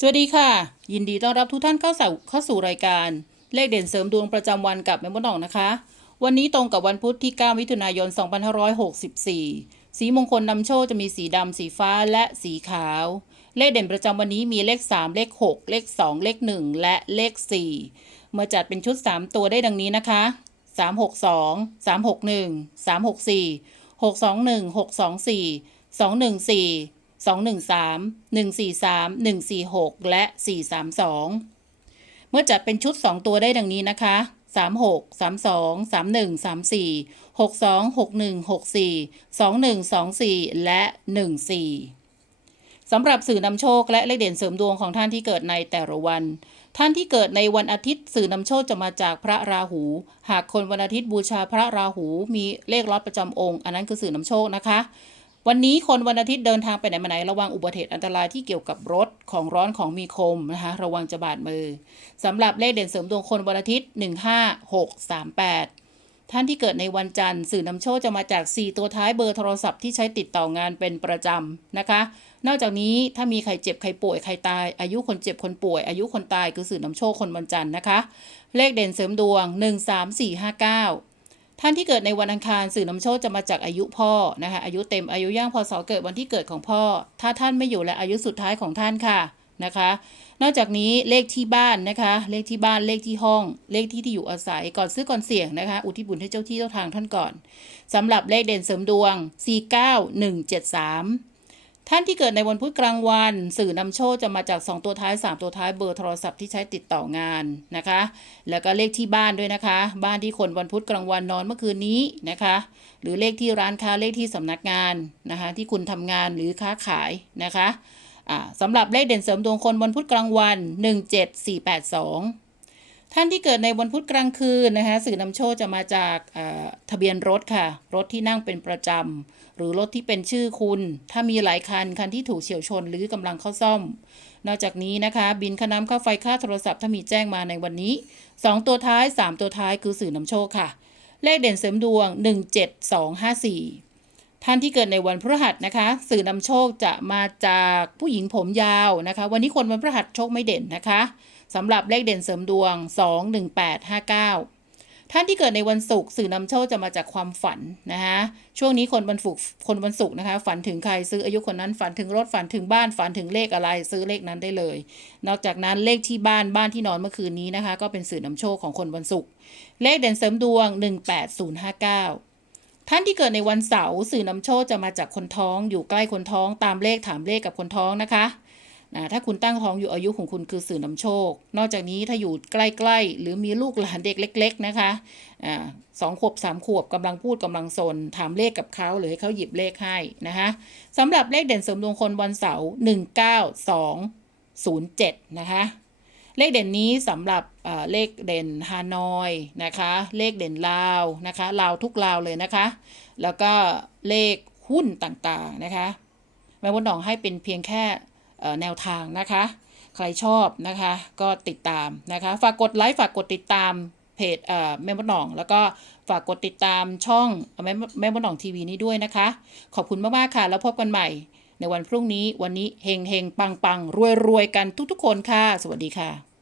สวัสดีค่ะ ยินดีต้อนรับทุกท่านเข้าสู่เข้าสู่รายการ เลขเด่นเสริมดวงประจำวันกับแม่มดหนองนะคะ วันนี้ตรงกับวันพุธที่ 9 มิถุนายน 2564 สีมงคลนำโชคจะมีสีดำสีฟ้าและสีขาว เลขเด่นประจำวันนี้มีเลข 3 เลข 6 เลข 2 เลข 1 และเลข 4 เมื่อจัดเป็นชุด 3 ตัวได้ดังนี้นะคะ 362 361 364 621 624 214 213 143 146 และ 432 เมื่อจัดเป็นชุด 2 ตัวได้ดังนี้นะคะ 36 32 31 34 62 61 64 21 24 และ 14 สำหรับสื่อนำโชคและเลขเด่นเสริมดวงของท่านที่เกิดในแต่ละวัน ท่านที่เกิดในวันอาทิตย์สื่อนำโชคจะมาจากพระราหู หากคนวันอาทิตย์บูชาพระราหูมีเลขล็อตประจำองค์ อันนั้นคือสื่อนำโชคนะคะ วันนี้คนวันอาทิตย์เดินทางไปไหนมาไหนระวังอุบัติเหตุอันตรายที่เกี่ยวกับรถของร้อนของมีคมนะคะระวังจะบาดมือสำหรับเลขเด่นเสริมดวงคนวันอาทิตย์ 15638 ท่านที่เกิดในวันจันทร์สื่อนำโชคจะมาจาก 4 ตัวท้ายเบอร์โทรศัพท์ที่ใช้ติดต่องานเป็นประจำนะคะ นอกจากนี้ถ้ามีใครเจ็บใครป่วยใครตาย อายุคนเจ็บคนป่วย อายุคนตายคือสื่อนำโชคคนวันจันทร์นะคะ เลขเด่นเสริมดวง 13459 ท่านที่เกิดในวันอังคารสื่อนำโชคจะมาจากอายุพ่อนะคะอายุเต็มอายุย่างพศเกิดวันที่เกิดของพ่อ ถ้าท่านไม่อยู่และอายุสุดท้ายของท่านค่ะนะคะ นอกจากนี้เลขที่บ้านนะคะ เลขที่บ้านเลขที่ห้อง เลขที่ที่อยู่อาศัยก่อนซื้อก่อนเสี่ยงนะคะ อุทิศบุญให้เจ้าที่เจ้าทางท่านก่อนสำหรับเลขเด่นเสริมดวง 49173 ท่านที่เกิดในวันพุธกลางวัน สื่อนำโชคจะมาจาก 2 ตัวท้าย 3 ตัวท้ายเบอร์โทรศัพท์ที่ใช้ติดต่องานนะคะ แล้วก็เลขที่บ้านด้วยนะคะ บ้านที่คนวันพุธกลางวันนอนเมื่อคืนนี้นะคะ หรือเลขที่ร้านค้าเลขที่สำนักงานนะคะ ที่คุณทำงานหรือค้าขายนะคะสำหรับเลขเด่นเสริมดวงคนวันพุธกลางวัน 17482 ท่านที่เกิดในวันพุธกลางคืนนะคะสื่อนำโชคจะมาจากทะเบียนรถค่ะ รถที่นั่งเป็นประจำหรือรถที่เป็นชื่อคุณ ถ้ามีหลายคันคันที่ถูกเฉียวชนหรือกำลังเข้าซ่อม นอกจากนี้นะคะ บินค่าน้ำค่าไฟค่าโทรศัพท์ถ้ามีแจ้งมาในวันนี้ 2 ตัวท้าย 3 ตัวท้ายคือสื่อนำโชคค่ะ เลขเด่นเสริมดวง 17254 ท่านที่เกิดในวันพฤหัสนะคะ สื่อนำโชคจะมาจากผู้หญิงผมยาวนะคะ วันนี้คนวันพฤหัสโชคไม่เด่นนะคะสำหรับเลขเด่นเสริมดวง 21859 ท่านที่เกิดในวันศุกร์สื่อนำโชคจะมาจากความฝันนะคะช่วงนี้คนวันศุกร์คนวันศุกร์นะคะ ฝันถึงใครซื้ออายุคนนั้นฝันถึงรถฝันถึงบ้านฝันถึงเลขอะไรซื้อเลขนั้นได้เลย นอกจากนั้นเลขที่บ้านบ้านที่นอนเมื่อคืนนี้นะคะ ก็เป็นสื่อนำโชคของคนวันศุกร์เลขเด่นเสริมดวง 18059 ท่านที่เกิดในวันเสาร์สื่อนำโชคจะมาจากคนท้องอยู่ใกล้คนท้องตามเลขถามเลขกับคนท้องนะคะอ่าถ้าคุณตั้งท้องอยู่อายุของคุณคือสื่อนำโชค นอกจากนี้ถ้าอยู่ใกล้ๆ หรือมีลูกหลานเด็กเล็ก ๆ นะคะอ่าสองขวบสามขวบกำลังพูดกำลังสน ถามเลขกับเขาหรือให้เขาหยิบเลขให้นะคะสำหรับเลขเด่นเสริมดวงคนวันเสาร์19207นะคะ เลขเด่นนี้สำหรับเลขเด่นฮานอยนะคะ เลขเด่นลาวนะคะลาวทุกลาวเลยนะคะ แล้วก็เลขหุ้นต่างๆนะคะแม่วันดองให้เป็นเพียงแค่แนวทางนะคะ ใครชอบนะคะก็ติดตามนะคะ ฝากกดไลค์ฝากกดติดตามเพจเอ่อแม่มดหนอง แล้วก็ฝากกดติดตามช่องแม่แม่มดหนองทีวีนี้ด้วยนะคะ ขอบคุณมากๆค่ะ แล้วพบกันใหม่ ในวันพรุ่งนี้วันนี้เฮงเฮงปังปังรวยรวยกันทุกๆ คนค่ะ สวัสดีค่ะ